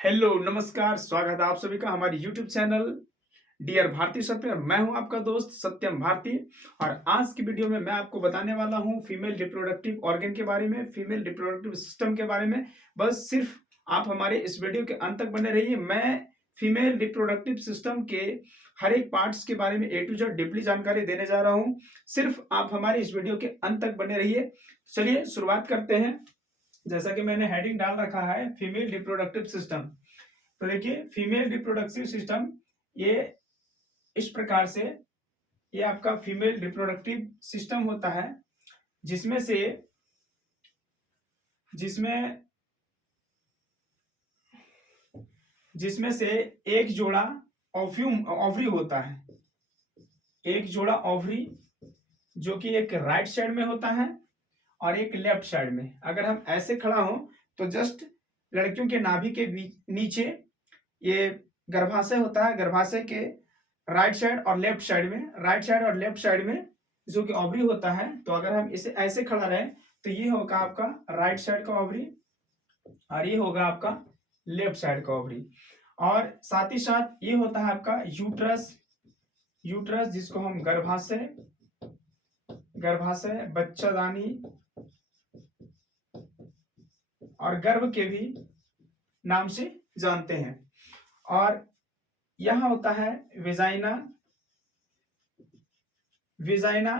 Hello, नमस्कार, स्वागत है आप सभी का हमारे YouTube channel dear Bharti sir पे। और मैं हूं आपका दोस्त सत्यम भारती। और आज की वीडियो में मैं आपको बताने वाला हूं फीमेल रिप्रोडक्टिव ऑर्गन के बारे में, फीमेल रिप्रोडक्टिव सिस्टम के बारे में। बस सिर्फ आप हमारे इस वीडियो के अंत तक बने रहिए। मैं फीमेल रिप्रोडक्टिव सिस्टम के हर एक पार्ट्स के बारे में ए टू जेड डीपली जानकारी देने जा रहा हूँ। सिर्फ आप हमारे इस वीडियो के अंत तक बने रहिए। चलिए शुरुआत करते हैं। जैसा कि मैंने हेडिंग डाल रखा है फीमेल रिप्रोडक्टिव सिस्टम। तो देखिए फीमेल रिप्रोडक्टिव सिस्टम ये इस प्रकार से, ये आपका फीमेल रिप्रोडक्टिव सिस्टम होता है जिसमें से जिसमें जिसमें से एक जोड़ा ओवरी होता है। एक जोड़ा ओवरी जो कि एक राइट साइड में होता है और एक लेफ्ट साइड में। अगर हम ऐसे खड़ा हो तो जस्ट लड़कियों के नाभि के नीचे ये गर्भाशय होता है। गर्भाशय के राइट साइड और लेफ्ट साइड में, राइट साइड और लेफ्ट साइड में जो कि ओवरी होता है। तो अगर हम इसे ऐसे खड़ा रहे तो ये होगा आपका राइट साइड का ओवरी और ये होगा आपका लेफ्ट साइड का ओवरी। और साथ ही साथ ये होता है आपका यूट्रस। यूट्रस जिसको हम गर्भाशय, गर्भाशय, बच्चादानी और गर्भ के भी नाम से जानते हैं। और यहां होता है वेजाइना। वेजाइना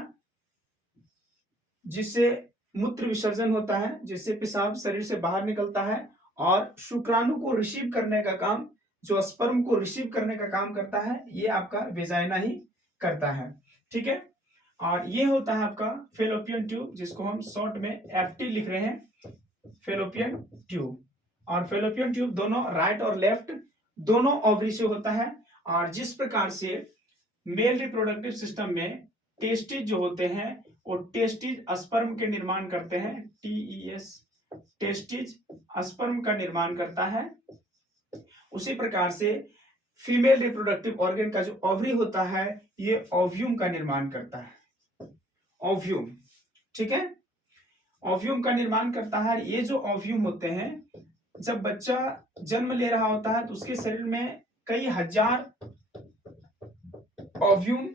जिससे मूत्र विसर्जन होता है, जिससे पेशाब शरीर से बाहर निकलता है और शुक्राणु को रिसीव करने का काम, जो स्पर्म को रिसीव करने का काम करता है, ये आपका वेजाइना ही करता है। ठीक है। और ये होता है आपका फेलोपियन ट्यूब, जिसको हम शॉर्ट में एफटी लिख रहे हैं, फेलोपियन ट्यूब। और फेलोपियन ट्यूब दोनों राइट और लेफ्ट दोनों ओवरी से होता है। और जिस प्रकार से मेल रिप्रोडक्टिव सिस्टम में टेस्टिस जो होते हैं वो टेस्टिस स्पर्म के निर्माण करते हैं, टीईएस, टेस्टिस स्पर्म का निर्माण करता है। उसी प्रकार से फीमेल रिप्रोडक्टिव ऑर्गन का जो ओवरी होता है ये ओव्यूम का निर्माण करता है। ओव्यूम, ठीक है, ओव्यूम का निर्माण करता है। ये जो ओव्यूम होते हैं, जब बच्चा जन्म ले रहा होता है तो उसके शरीर में कई हजार ओव्यूम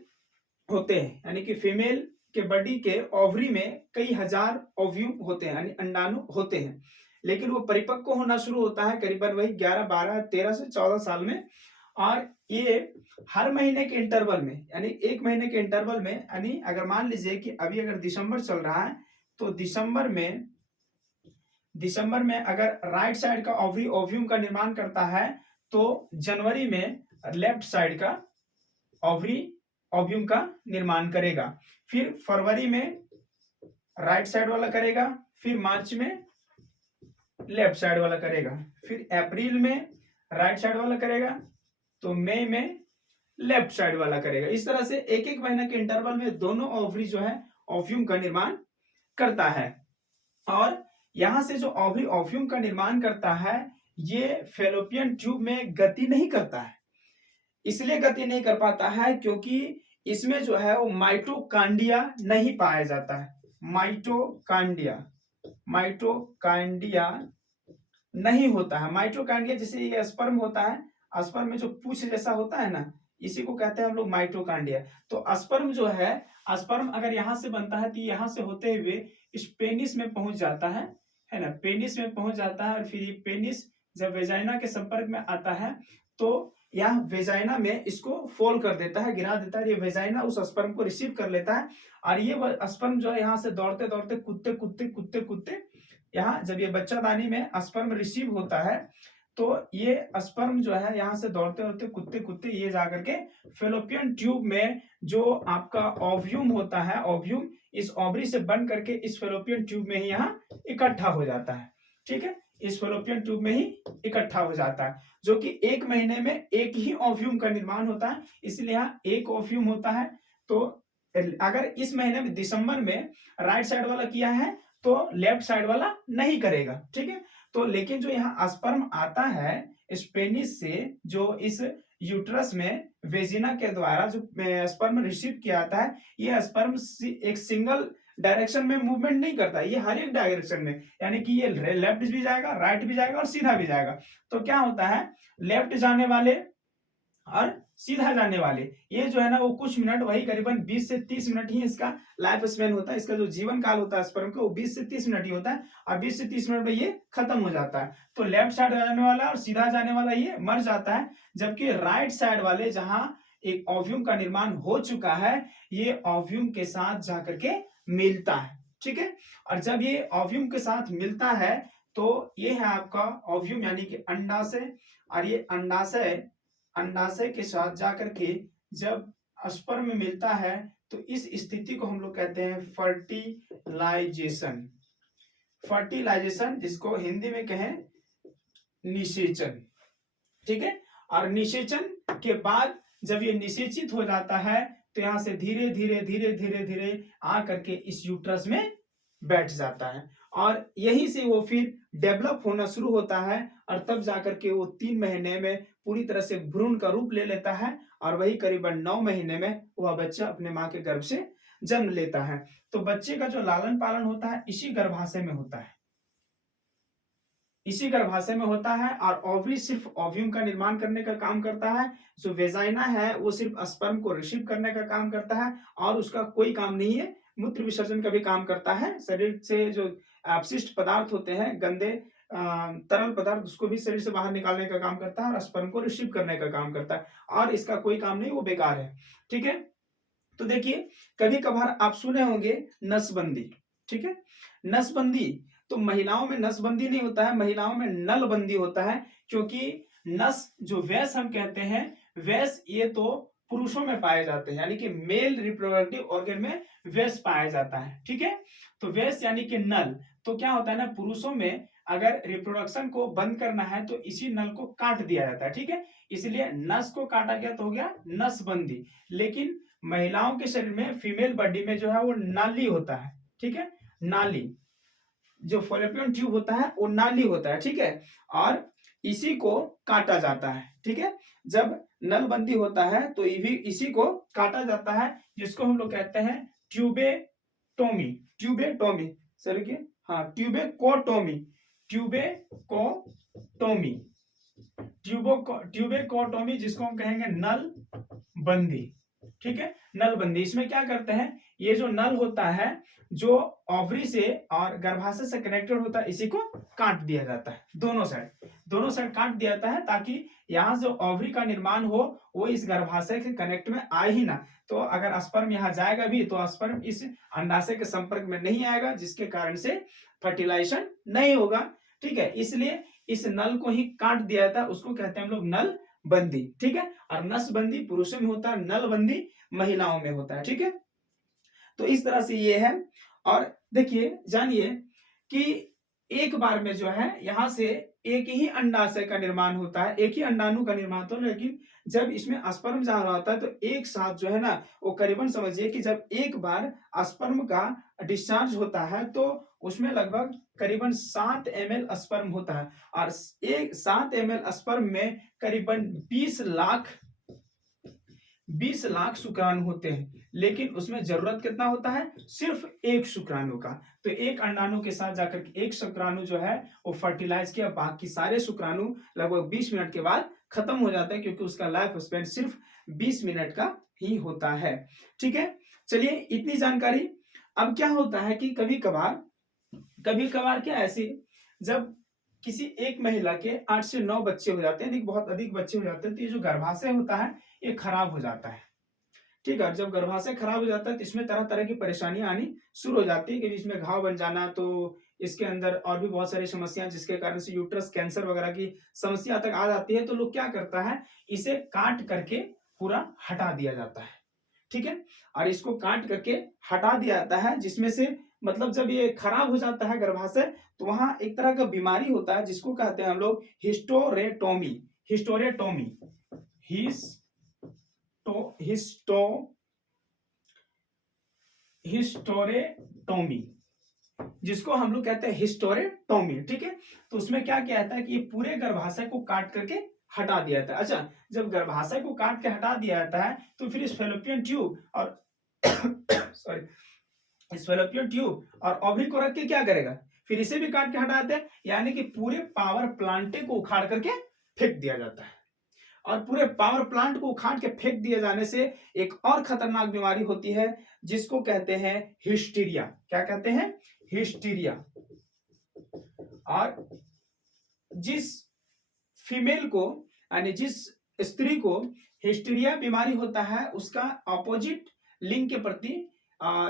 होते हैं, यानी कि फीमेल के बॉडी के ओवरी में कई हजार ओव्यूम होते हैं, यानी अंडाणु होते हैं। लेकिन वो परिपक्व होना शुरू होता है करीबन वही 11, 12, 13 से 14 साल में। और ये हर महीने के इंटरवल में, यानी एक महीने के इंटरवल में, यानी अगर मान लीजिए कि अभी अगर दिसंबर चल रहा है तो दिसंबर में अगर राइट साइड का ओवरी ओव्यूम का निर्माण करता है तो जनवरी में लेफ्ट साइड का ओवरी ओव्यूम का निर्माण करेगा। फिर फरवरी में राइट साइड वाला करेगा, फिर मार्च में लेफ्ट साइड वाला करेगा, फिर अप्रैल में राइट साइड वाला करेगा, तो मई में लेफ्ट साइड वाला करेगा। इस तरह से एक एक महीना के इंटरवल में दोनों ओवरी जो है ओव्यूम का निर्माण करता है। और यहां से जो ओवरी ओव्यूम का निर्माण करता है ये फेलोपियन ट्यूब में गति नहीं करता है। इसलिए गति नहीं कर पाता है क्योंकि इसमें जो है वो माइटोकांडिया नहीं पाया जाता है। माइटोकांडिया, माइटोकांडिया नहीं होता है। माइटोकांडिया जैसे ये स्पर्म होता है, स्पर्म में जो पूछ जैसा होता है ना, इसी को कहते हैं हम लोग माइटोकांडिया। तो स्पर्म जो है, स्पर्म अगर यहां से बनता है तो यहां से होते हुए इस पेनिस में पहुंच जाता है ना, पेनिस में पहुंच जाता है। और फिर ये पेनिस जब वेजाइना के संपर्क में आता है तो यह वेजाइना में इसको फोल्ड कर देता है, गिरा देता है। ये वेजाइना उस स्पर्म को रिसीव कर लेता है और ये स्पर्म जो है यहाँ से दौड़ते दौड़ते कूदते कूदते कूदते कूदते यहाँ जब ये बच्चादानी में स्पर्म रिसीव होता है तो ये स्पर्म जो है यहाँ से दौड़ते दौड़ते कूदते कूदते ये जाकर के फेलोपियन ट्यूब में जो आपका ओव्यूम होता है, ओव्यूम इस ओवरी से बन करके इस फेलोपियन ट्यूब में ही यहाँ इकट्ठा हो जाता है। ठीक है, इस फेलोपियन ट्यूब में ही इकट्ठा हो जाता है, जो कि एक महीने में एक ही ओव्यूम का निर्माण होता है, इसलिए यहाँ एक ओव्यूम होता है। तो अगर इस महीने में दिसंबर में राइट साइड वाला किया है तो लेफ्ट साइड वाला नहीं करेगा। ठीक है, तो लेकिन जो यहाँ स्पर्म आता है इस पेनिस से, जो इस यूट्रस में वेजिना के द्वारा जो स्पर्म रिसीव किया जाता है, ये स्पर्म एक सिंगल डायरेक्शन में मूवमेंट नहीं करता, ये हर एक डायरेक्शन में, यानी कि ये लेफ्ट भी जाएगा, राइट भी जाएगा और सीधा भी जाएगा। तो क्या होता है, लेफ्ट जाने वाले और सीधा जाने वाले, ये जो है ना वो कुछ मिनट, वही करीबन 20 से 30 मिनट ही इसका लाइफ स्पेन होता है, इसका जो जीवन काल होता है स्पर्म का वो 20 से 30 मिनट ही होता है, और 20 से 30 मिनट में ये खत्म हो जाता है। तो लेफ्ट साइड जाने वाला और सीधा जाने वाला ये मर जाता है, जबकि राइट साइड वाले जहां एक ओव्यूम का निर्माण हो चुका है, ये ओव्यूम के साथ जाकर के मिलता है, ठीक है। और जब ये ओव्यूम के साथ मिलता है तो ये है आपका ओव्यूम यानी कि अंडाशय, और ये अंडाशय के साथ जाकर के जब स्पर्म में मिलता है तो इस स्थिति को हम लोग कहते हैं फर्टिलाइजेशन। फर्टिलाइजेशन जिसको हिंदी में कहें निषेचन, ठीक है। और निषेचन के बाद जब ये निषेचित हो जाता है तो यहां से धीरे धीरे धीरे धीरे धीरे आ करके इस यूट्रस में बैठ जाता है, और यहीं से वो फिर डेवलप होना शुरू होता है, और तब जाकर के वो 3 महीने में पूरी तरह से भ्रूण का रूप ले लेता है, और वही करीबन 9 महीने में वह बच्चा अपने माँ के गर्भ से जन्म लेता है। तो बच्चे का जो लालन पालन होता है इसी गर्भाशय में होता है, इसी गर्भाशय में होता है। और ओवरी सिर्फ ओव्यूम का निर्माण करने का काम करता है, जो वेजाइना है वो सिर्फ स्पर्म को रिसीव करने का काम करता है, और उसका कोई काम नहीं है मूत्र विसर्जन का भी काम करता है। शरीर से जो अपशिष्ट पदार्थ होते हैं, गंदे तरल पदार्थ, उसको भी शरीर से बाहर निकालने का काम करता है, और स्पर्म को रिसीव करने का काम करता है, और इसका कोई काम नहीं, वो बेकार है, ठीक है। तो देखिए कभी कभार आप सुने होंगे नसबंदी, ठीक है। नसबंदी, तो महिलाओं में नसबंदी नहीं होता है, महिलाओं में नलबंदी होता है, क्योंकि नस जो वैस हम कहते हैं, वैस ये तो पुरुषों में पाए जाते हैं, यानी कि मेल रिप्रोडक्टिव ऑर्गन में वैस पाया जाता है, ठीक है। तो वैस यानी कि नल, तो क्या होता है ना, पुरुषों में अगर रिप्रोडक्शन को बंद करना है तो इसी नल को काट दिया जाता है, ठीक है। इसलिए नस को काटा गया तो हो गया नसबंदी। लेकिन महिलाओं के शरीर में, फीमेल बॉडी में जो है वो नाली होता है, ठीक है। नाली, जो फॉलोपियन ट्यूब होता है वो नाली होता है, ठीक है, और इसी को काटा जाता है, ठीक है। जब नलबंदी होता है तो इसी को काटा जाता है, जिसको हम लोग कहते हैं ट्यूबेटोमी। ट्यूबेटोमी, सर के, हाँ, ट्यूबेकोटोमी, ट्यूबेकोटोमी, ट्यूबेकोटोमी, जिसको हम कहेंगे नल बंदी, ठीक है। नल बंदी, इसमें क्या करते हैं, ये जो नल होता है जो ओवरी से और गर्भाशय से कनेक्टेड होता है, इसी को काट दिया जाता है, दोनों साइड काट दिया जाता है, ताकि यहाँ जो ओवरी का निर्माण हो वो इस गर्भाशय के कनेक्ट में आए ही ना। तो अगर स्पर्म यहाँ जाएगा भी तो स्पर्म इस अंडाशय के संपर्क में नहीं आएगा, जिसके कारण से फर्टिलाइजेशन नहीं होगा, ठीक है। इसलिए इस नल को ही काट दिया जाता है, उसको कहते हैं हम लोग नल बंदी, ठीक है। और नसबंदी पुरुषों में होता है, नलबंदी महिलाओं में होता है, ठीक है। तो इस तरह से ये है। और देखिए जानिए कि एक बार में जो है यहाँ से एक ही अंडाशय का निर्माण होता है, एक ही अंडाणु का निर्माण होता है, लेकिन जब इसमें स्पर्म जा रहा होता है तो एक साथ जो है ना वो करीबन समझिए कि जब एक बार स्पर्म का डिस्चार्ज होता है तो उसमें लगभग करीबन 7 ml स्पर्म होता है, और एक 7 ml स्पर्म में करीबन 20 लाख शुक्राणु होते हैं, लेकिन उसमें जरूरत कितना होता है, सिर्फ एक शुक्राणु का। तो एक अंडाणु के साथ जाकर के एक शुक्राणु जो है वो फर्टिलाइज किया, बाकी सारे शुक्राणु लगभग 20 मिनट के बाद खत्म हो जाते हैं, क्योंकि उसका लाइफ स्पेन सिर्फ 20 मिनट का ही होता है, ठीक है। चलिए इतनी जानकारी। अब क्या होता है कि कभी कभार क्या ऐसी, जब किसी एक महिला के 8 से 9 बच्चे हो जाते हैं, बहुत अधिक बच्चे हो जाते हैं, तो ये जो गर्भाशय होता है ये खराब हो जाता है, ठीक है। जब गर्भाशय खराब हो जाता है तो इसमें तरह तरह की परेशानियां आनी शुरू हो जाती है, कि इसमें घाव बन जाना, तो इसके अंदर और भी बहुत सारी समस्याएं, जिसके कारण से यूट्रस कैंसर वगैरह की समस्या तक आ जाती है। तो लोग क्या करता है, इसे काट करके पूरा हटा दिया जाता है, ठीक है। और इसको काट करके हटा दिया जाता है, जिसमें से मतलब जब ये खराब हो जाता है गर्भाशय तो वहां एक तरह का बीमारी होता है, जिसको कहते हैं हम लोग हिस्टोरेटोमी। हिस्टोरेटोमी, हिस्टोरेटोमी, जिसको हम लोग कहते हैं हिस्टोरेटोमी, ठीक है। तो उसमें क्या किया जाता है कि ये पूरे गर्भाशय को काट करके हटा दिया जाता है। अच्छा, जब गर्भाशय को काट के हटा दिया जाता है तो फिर इस फेलोपियन ट्यूब और सॉरी इस फेलोपियन ट्यूब और ओवरी को रख के क्या करेगा, फिर इसे भी काट के हटा देते हैं, यानी कि पूरे पावर प्लांटे को उखाड़ करके फेंक दिया जाता है। और पूरे पावर प्लांट को उखाड़ के फेंक दिए जाने से एक और खतरनाक बीमारी होती है जिसको कहते हैं हिस्टीरिया। क्या कहते हैं? हिस्टीरिया। और जिस फीमेल को यानी जिस स्त्री को हिस्टीरिया बीमारी होता है उसका ऑपोजिट लिंग के प्रति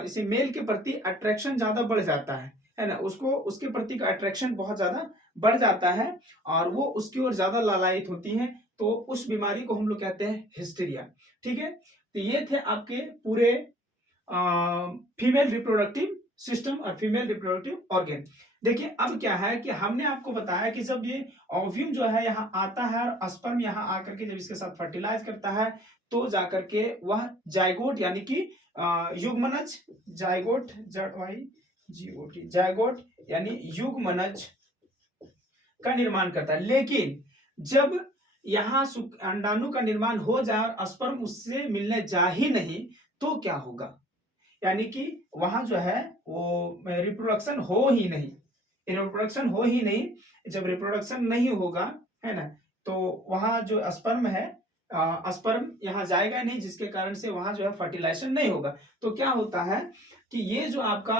इसे मेल के प्रति अट्रैक्शन ज्यादा बढ़ जाता है ना, उसको उसके प्रति का अट्रैक्शन बहुत ज्यादा बढ़ जाता है और वो उसकी ओर ज्यादा लालायित होती हैं, तो उस बीमारी को हम लोग कहते हैं हिस्टीरिया। ठीक है, तो ये थे आपके पूरे फीमेल रिप्रोडक्टिव सिस्टम और फीमेल रिप्रोडक्टिव ऑर्गन। देखिए अब क्या है कि हमने आपको बताया कि जब ये ओव्यूम जो है यहाँ आता है और स्पर्म यहाँ आकर के जब इसके साथ फर्टिलाइज करता है तो जाकर के वह जाइगोट यानी कि युग्मनज, जाइगोट JYGOT जाइगोट यानी युग्मनज का निर्माण करता है। लेकिन जब यहाँ अंडाणु का निर्माण हो जाए और स्पर्म उससे मिलने जा ही नहीं तो क्या होगा, यानी कि वहां जो है वो रिप्रोडक्शन हो ही नहीं, रिप्रोडक्शन हो ही नहीं। जब रिप्रोडक्शन नहीं होगा है ना, तो वहां जो स्पर्म है स्पर्म यहाँ जाएगा नहीं, जिसके कारण से वहां जो है फर्टिलाइजेशन नहीं होगा। तो क्या होता है कि ये जो आपका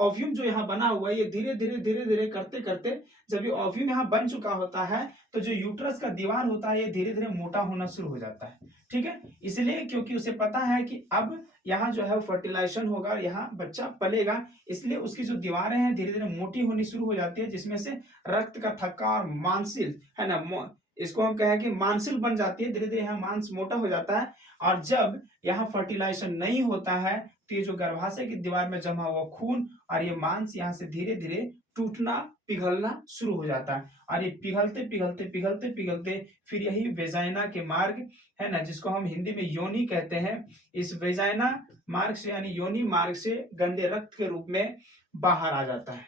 ओव्यूम जो यहाँ बना हुआ है ये धीरे धीरे धीरे धीरे करते करते जब ये ओव्यूम यहाँ बन चुका होता है तो जो यूट्रस का दीवार होता है ये धीरे धीरे मोटा होना शुरू हो जाता है। ठीक है, इसलिए क्योंकि उसे पता है कि अब यहाँ जो है फर्टिलाइजेशन होगा और यहाँ बच्चा पलेगा, इसलिए उसकी जो दीवारें हैं धीरे धीरे मोटी होनी शुरू हो जाती है, जिसमें से रक्त का थक्का और मांसिल है ना, इसको हम कहें कि मांसिल बन जाती है, धीरे धीरे यहाँ मांस मोटा हो जाता है। और जब यहाँ फर्टिलाइजेशन नहीं होता है तो ये जो गर्भाशय की दीवार में जमा हुआ खून और ये मांस यहाँ से धीरे धीरे टूटना पिघलना शुरू हो जाता है और ये पिघलते पिघलते पिघलते पिघलते फिर यही वेजाइना के मार्ग है ना, जिसको हम हिंदी में योनि कहते हैं, इस वेजाइना मार्ग से यानी योनि मार्ग से गंदे रक्त के रूप में बाहर आ जाता है।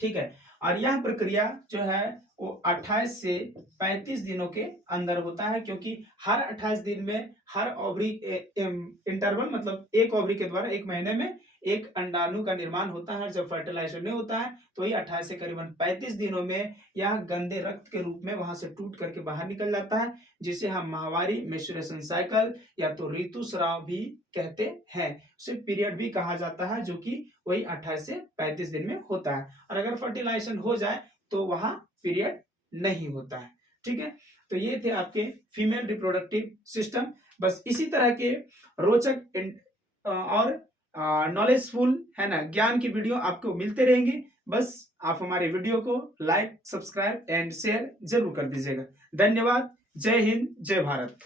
ठीक है, और यह प्रक्रिया जो है वो 28 से 35 दिनों के अंदर होता है, क्योंकि हर 28 दिन में हर ओवरी इंटरवल मतलब एक ओवरी के द्वारा एक महीने में एक अंडाणु का निर्माण होता है। जब फर्टिलाइजेशन नहीं होता है तो ये 28 से करीबन 35 दिनों में यह गंदे रक्त के रूप में वहां से टूट करके बाहर निकल जाता है, जिसे हम माहवारी मेंस्ट्रुएशन साइकिल या तो ऋतुस्राव भी कहते हैं, उसे पीरियड भी कहा जाता है, जो कि वही 28 से 35 दिन में होता है। और अगर फर्टिलाइजेशन हो जाए तो वहां पीरियड नहीं होता है। ठीक है, तो ये थे आपके फीमेल रिप्रोडक्टिव सिस्टम। बस इसी तरह के रोचक और नॉलेजफुल है ना ज्ञान की वीडियो आपको मिलते रहेंगे। बस आप हमारे वीडियो को लाइक सब्सक्राइब एंड शेयर जरूर कर दीजिएगा। धन्यवाद। जय हिंद, जय भारत।